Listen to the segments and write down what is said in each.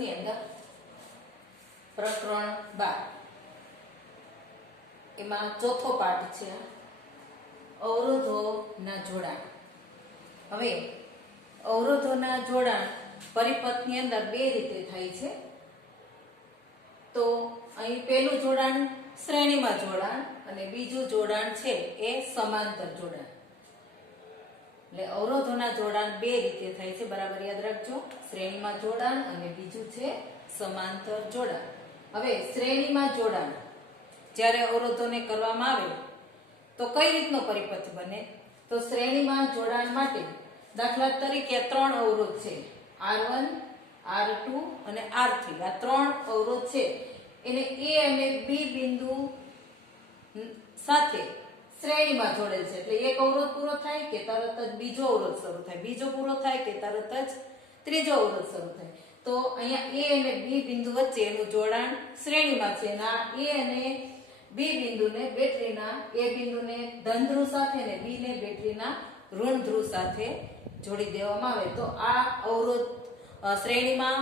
ની અંદર પ્રકરણ 12 એમાં ચોથો પાઠ છે અવરોધોના જોડાણ. હવે અવરોધોના જોડાણ પરિપથની અંદર બે રીતે થાય છે. તો અહીં પહેલું જોડાણ શ્રેણીમાં જોડાણ અને બીજું જોડાણ છે એ સમાંતર જોડાણ. એટલે અવરોધોના જોડાણ બે રીતે થાય છે, બરાબર યાદ રાખજો. શ્રેણીમાં જોડાણ અને બીજું છે સમાંતર જોડાણ. હવે શ્રેણીમાં જોડાણ જ્યારે અવરોધોને કરવામાં આવે તો કઈ રીતનો પરિપથ બને? તો શ્રેણીમાં જોડાણ માટે દાખલા તરીકે ત્રણ અવરોધ છે, R1, R2 અને R3. આ ત્રણ અવરોધ છે એને A અને B બિંદુ સાથે શ્રેણીમાં જોડેલ છે. એટલે એક અવરોધ પૂરો થાય કે તરત જ બીજો અવરોધ શરૂ થાય, બીજો પૂરો થાય કે તરત જ ત્રીજો અવરોધ શરૂ થાય. તો અહીંયા A અને B બિંદુ વચ્ચે એનું જોડાણ શ્રેણીમાં છે. આ A અને B બિંદુને બેટરીના A બિંદુને ધન ધ્રુવ સાથે અને B ને બેટરીના ઋણ ધ્રુવ સાથે જોડી દેવામાં આવે તો આ અવરોધ શ્રેણીમાં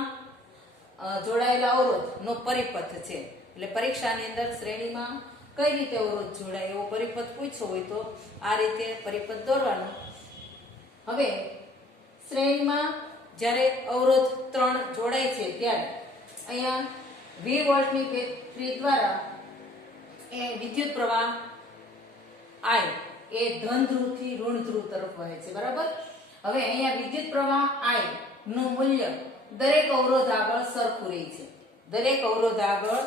જોડાયેલા અવરોધનો પરિપથ છે. એટલે પરીક્ષાની અંદર શ્રેણીમાં કઈ રીતે અવરોધ જોડાય એવો પરિપથ પૂછ્યો હોય તો આ રીતે પરિપથ દોરવાનો. હવે શ્રેણીમાં જ્યારે અવરોધ 3 જોડાય છે ત્યારે અહીંયા 20 વોલ્ટની બેટરી દ્વારા એ વિદ્યુત પ્રવાહ I એ ધન ધ્રુવથી ઋણ ધ્રુવ તરફ વહે છે, બરાબર. હવે અહીંયા વિદ્યુત પ્રવાહ I નું મૂલ્ય દરેક અવરોધ આગળ સરખું રહે છે. દરેક અવરોધ આગળ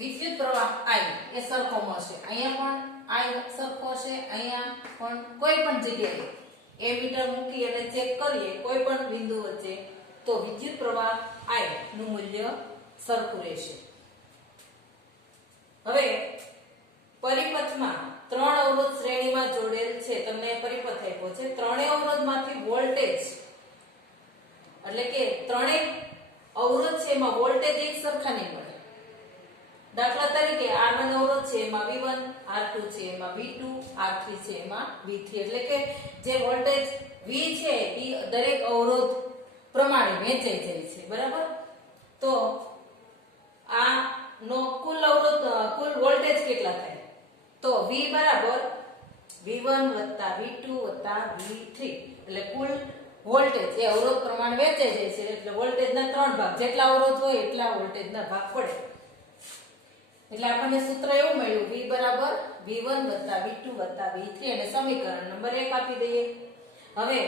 વિદ્યુત પ્રવાહ I એ સરખો હશે. અહીંયા પણ I સરખો હશે, અહીંયા પણ કોઈ પણ જગ્યાએ એમીટર મૂકી અને ચેક કરીએ કોઈ પણ બિંદુ વચ્ચે તો વિદ્યુત પ્રવાહ I નું મૂલ્ય સરખું રહેશે. હવે પરિપથમાં ત્રણ અવરોધ શ્રેણીમાં જોડેલ છે. તમને પરિપથ આપ્યો છે. ત્રણેય અવરોધમાંથી વોલ્ટેજ એટલે કે ત્રણેય અવરોધ છે એમાં વોલ્ટેજ એક સરખા નહીં મળે. દાખલા તરીકે R1 અવરોધ છે એમાં V1, R2 છે એમાં V2, R3 છે એમાં V3. એટલે કે જે વોલ્ટેજ V છે એ દરેક અવરોધ પ્રમાણે વહેંચાઈ જાય છે, બરાબર. તો આ નો કુલ વોલ્ટેજ કેટલા થાય? તો V બરાબર V1 V2 V3. એટલે કુલ વોલ્ટેજ એ અવરોધ પ્રમાણે વહેંચાઈ જાય છે. એટલે વોલ્ટેજના 3 ભાગ, જેટલા અવરોધ હોય એટલા વોલ્ટેજના ભાગ પડે. એટલે આપણને સૂત્ર એવું મળ્યું V બરાબર V1 V2 V3 અને સમીકરણ નંબર 1 આપી દઈએ. હવે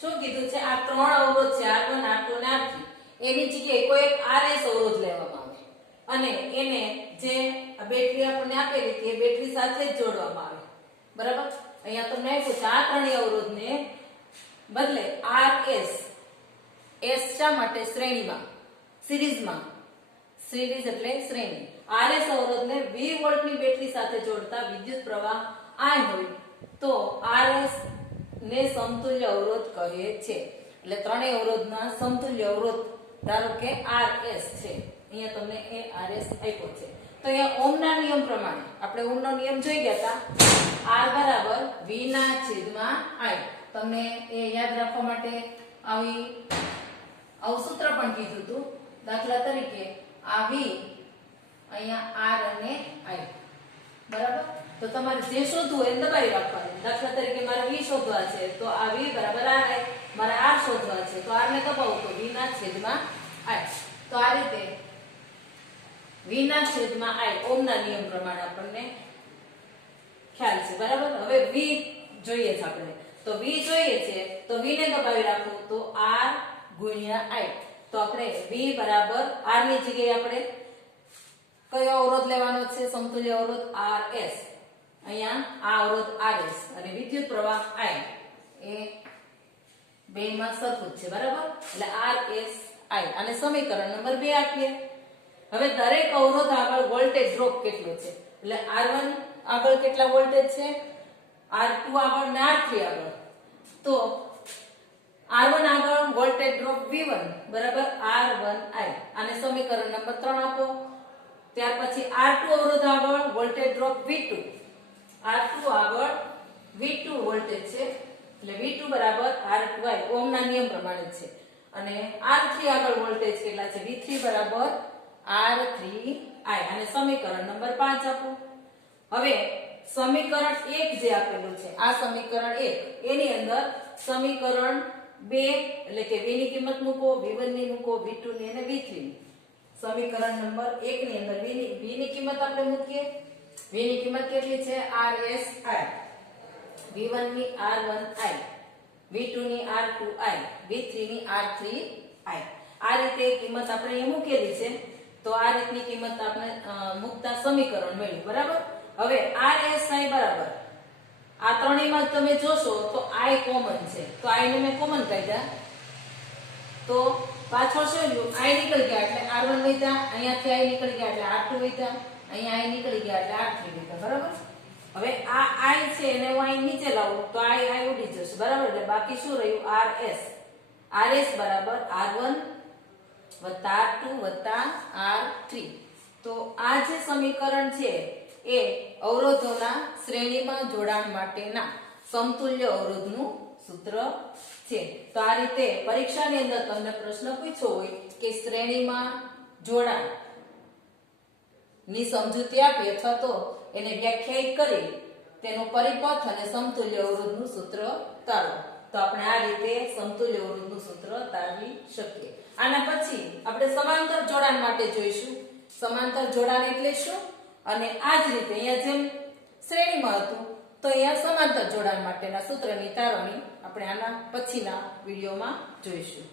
શું કીધું છે? આ ત્રણ અવરોધ છે R1, R2 અને R3. એની જગ્યાએ કોઈ એક RS અવરોધ લેવામાં આવે અને એને જે બેટરી આપણને આપેલી હતી એ બેટરી સાથે જ જોડવામાં આવે, બરાબર. અહીંયા તમને આપ્યું છે આ ત્રણેય અવરોધને બદલે RS. S શા માટે? શ્રેણીમાં, સિરીઝમાં. સિરીઝ એટલે શ્રેણી. RS અવરોધને 20 વોલ્ટની બેટરી સાથે જોડતા વિદ્યુત પ્રવાહ I હોય તો RS ને સમતુલ્ય અવરોધ કહે છે. એટલે ત્રણેય અવરોધના સમતુલ્ય અવરોધ ધારો કે RS છે. અહીંયા તમને એ RS આપ્યો છે. તો અહીંયા ઓહમના નિયમ પ્રમાણે આપણે ઓહમનો નિયમ જોઈ ગયા હતા. R બરાબર V ના છેદમાં I. તમને એ યાદ રાખવા માટે આવું સૂત્ર પણ કીધું હતું. દાખલા તરીકે આ V, અહીંયા R અને I, બરાબર. તો તમારે જે શોધવું હોય એ દબાવી રાખવાનું. દાખલા તરીકે મારે V શોધવા છે તો આ V બરાબર R I. મારે R શોધવા છે તો R ને દબાવું તો V ના છેદમાં I. તો આ રીતે V ના છેદમાં I ઓહમના નિયમ પ્રમાણે આપણને ખ્યાલ છે, બરાબર. હવે V જોઈએ છે આપણે. તો V જોઈએ છે તો V ને દબાવી રાખો તો R ગુણ્યા I. તો આપણે V બરાબર R ની જગ્યાએ આપણે કયો અવરોધ લેવાનો છે? સમતુલ્ય અવરોધ RS. અહીંયા આ અવરોધ RS અને વિદ્યુત પ્રવાહ I એ બેમાં સરખું છે, બરાબર. એટલે RS I અને સમીકરણ નંબર 2 આપીએ. હવે દરેક અવરોધ આગળ વોલ્ટેજ ડ્રોપ કેટલો છે? એટલે R1 આગળ કેટલા વોલ્ટેજ છે, R2 આગળ અને R3 આગળ. તો R1 આગળ વોલ્ટેજ ડ્રોપ V1 બરાબર R1I. આને સમીકરણ નંબર 3 આપો. ત્યાર પછી R2 અવરોધ આગળ વોલ્ટેજ ડ્રોપ V2. R2 આગળ V2 વોલ્ટેજ છે એટલે V2 બરાબર R2I. ઓહમના નિયમ પ્રમાણે છે. અને R3 આગળ વોલ્ટેજ કેટલા છે V3 બરાબર R3I અને સમીકરણ નંબર 5 આપો. હવે સમીકરણ 1 જે આપેલું છે આ સમીકરણ 1 એની અંદર સમીકરણ 2 એટલે કે V ની કિંમત મૂકો, V1 ની મૂકો, V2 ની અને V3 ની. સમીકરણ નંબર 1 ની અંદર V ની કિંમત આપણે મૂકીએ. V ની કિંમત કેટલી છે RSI, V1 ની R1I, V2 ની R2I, V3 ની R3I. આ રીતે કિંમત આપણે અહીં મૂકેલી છે. તો આ રીતની કિંમત આપણે મૂકતા સમીકરણ મળ્યું બરાબર. હવે RSI બરાબર આ ત્રણેયમાં તમે જોશો તો I કોમન છે, તો I ને મેં કોમન કાઢ્યા તો પાછળ શું રહ્યું I નીકળી ગયા એટલે R1 વધ્યા, અહીંયાથી I નીકળી ગયા એટલે R2 વધ્યા, અહીંયા I નીકળી ગયા એટલે R3 વધ્યા બરાબર. હવે આ I છે એને હું અહીં નીચે લાવું તો I ઉડી જશે બરાબર. એટલે બાકી શું રહ્યું RS બરાબર R1 વત્તા R2 વત્તા R3. તો આ જે સમીકરણ છે એ અવરોધોના શ્રેણીમાં જોડાણ માટેના સમતુલ્ય અવરોધનું સૂત્ર છે. તો આ રીતે પરીક્ષાની અંદર તમને પ્રશ્ન પૂછ્યો હોય કે શ્રેણીમાં જોડાણ ની સમજૂતી આપી અથવા તો એને વ્યાખ્યાયિત કરી તેનો પરિપથ અને સમતુલ્ય અવરોધનું સૂત્ર તારો. તો આપણે આ રીતે સમતુલ્ય અવરોધનું સૂત્ર તારવી શકીએ. આના પછી આપણે સમાંતર જોડાણ માટે જોઈશું. સમાંતર જોડાણ એટલે શું અને આ જ રીતે અહીંયા જેમ શ્રેણીમાં હતું તો અહીંયા સમાંતર જોડાણ માટેના સૂત્રની તારવણી આપણે આના પછીના વિડીયોમાં જોઈશું.